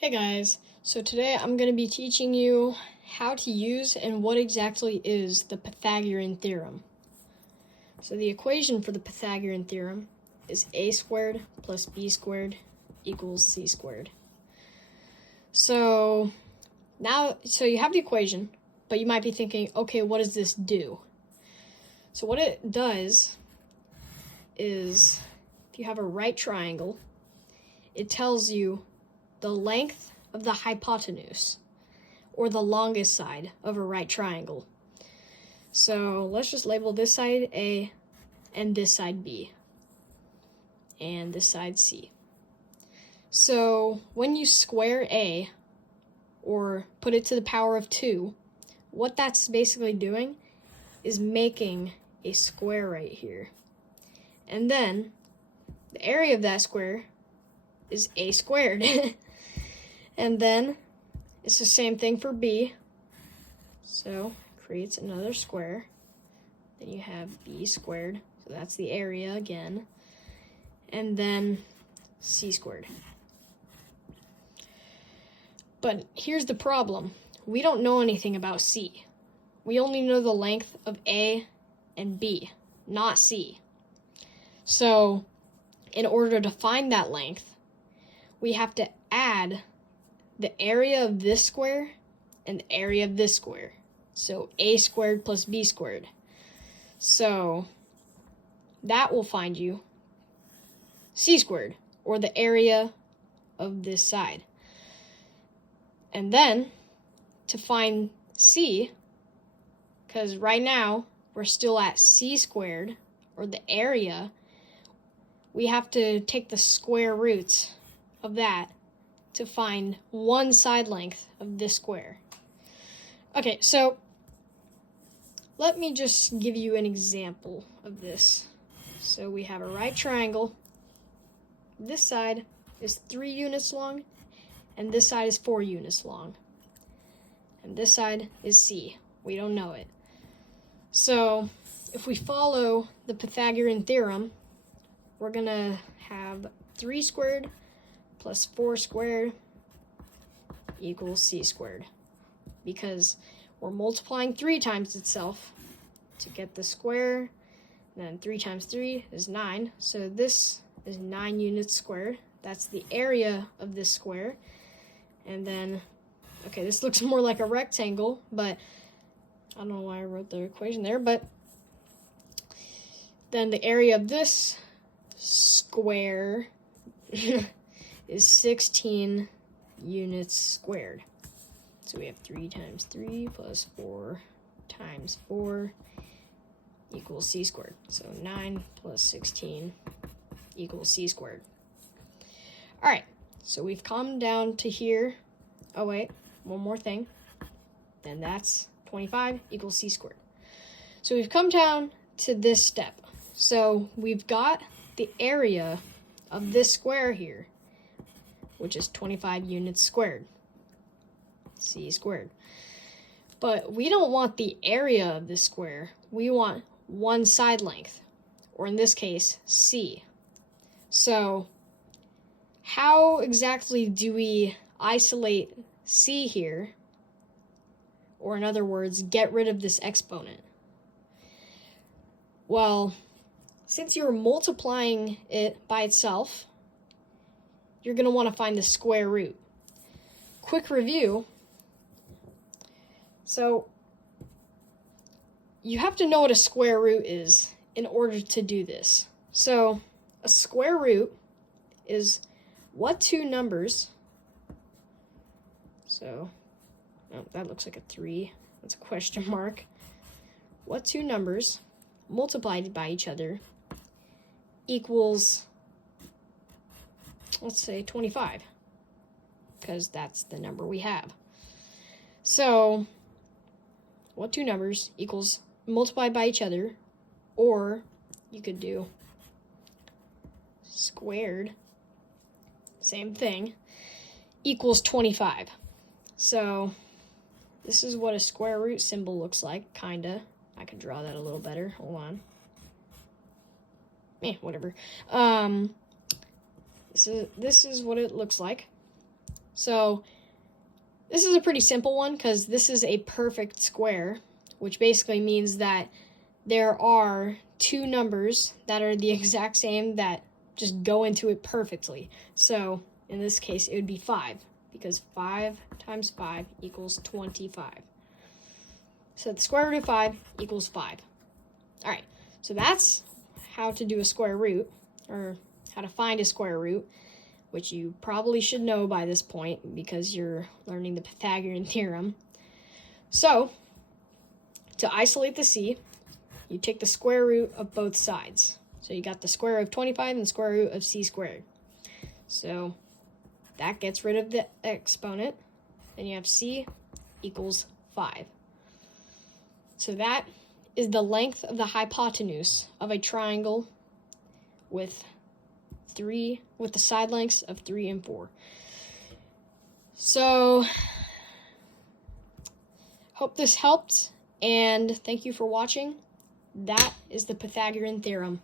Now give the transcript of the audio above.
Hey guys, so today I'm going to be teaching you how to use and what exactly is the Pythagorean Theorem. So the equation for the Pythagorean Theorem is a squared plus b squared equals c squared. So you have the equation, but you might be thinking, okay, what does this do? So what it does is, if you have a right triangle, it tells you the length of the hypotenuse, or the longest side of a right triangle. So let's just label this side A, and this side B, and this side C. So when you square A, or put it to the power of 2, what that's basically doing is making a square right here. And then the area of that square is A squared. And then it's the same thing for B. So creates another square. Then you have B squared. So that's the area again. And then C squared. But here's the problem. We don't know anything about C. We only know the length of A and B, not C. So in order to find that length, we have to add the area of this square and the area of this square. So a squared plus b squared. So that will find you c squared, or the area of this side. And then to find c, because right now we're still at c squared, or the area, we have to take the square roots of that to find one side length of this square. Okay, so let me just give you an example of this. So we have a right triangle. This side is 3 units long, and this side is 4 units long. And this side is C. We don't know it. So if we follow the Pythagorean theorem, we're going to have 3 squared plus 4 squared equals c squared, because we're multiplying 3 times itself to get the square. And then 3 times 3 is 9, so this is 9 units squared. That's the area of this square. And then, okay, this looks more like a rectangle, but I don't know why I wrote the equation there, but then the area of this square is 16 units squared. So we have 3 times 3 plus 4 times 4 equals c squared. So 9 plus 16 equals c squared. All right, so we've come down to here. Oh wait, one more thing. Then that's 25 equals c squared. So we've come down to this step. So we've got the area of this square here, which is 25 units squared, c squared. But we don't want the area of this square. We want one side length, or in this case, c. So how exactly do we isolate c here? Or in other words, get rid of this exponent? Well, since you're multiplying it by itself, you're going to want to find the square root. Quick review. So you have to know what a square root is in order to do this. So a square root is what 2 numbers, so that looks like a 3, that's a question mark, what 2 numbers multiplied by each other equals, let's say 25, because that's the number we have. So what 2 numbers equals multiplied by each other, or you could do squared, same thing, equals 25. So this is what a square root symbol looks like, kinda. I could draw that a little better. Hold on. Whatever. This is what it looks like. So this is a pretty simple one because this is a perfect square, which basically means that there are two numbers that are the exact same that just go into it perfectly. So in this case, it would be 5, because 5 times 5 equals 25. So the square root of 5 equals 5. All right, so that's how to do a square root, or how to find a square root, which you probably should know by this point because you're learning the Pythagorean Theorem. So, to isolate the c, you take the square root of both sides. So you got the square root of 25 and the square root of c squared. So that gets rid of the exponent, and you have c equals 5. So that is the length of the hypotenuse of a triangle with the side lengths of 3 and 4. So hope this helped, and thank you for watching. That is the Pythagorean Theorem.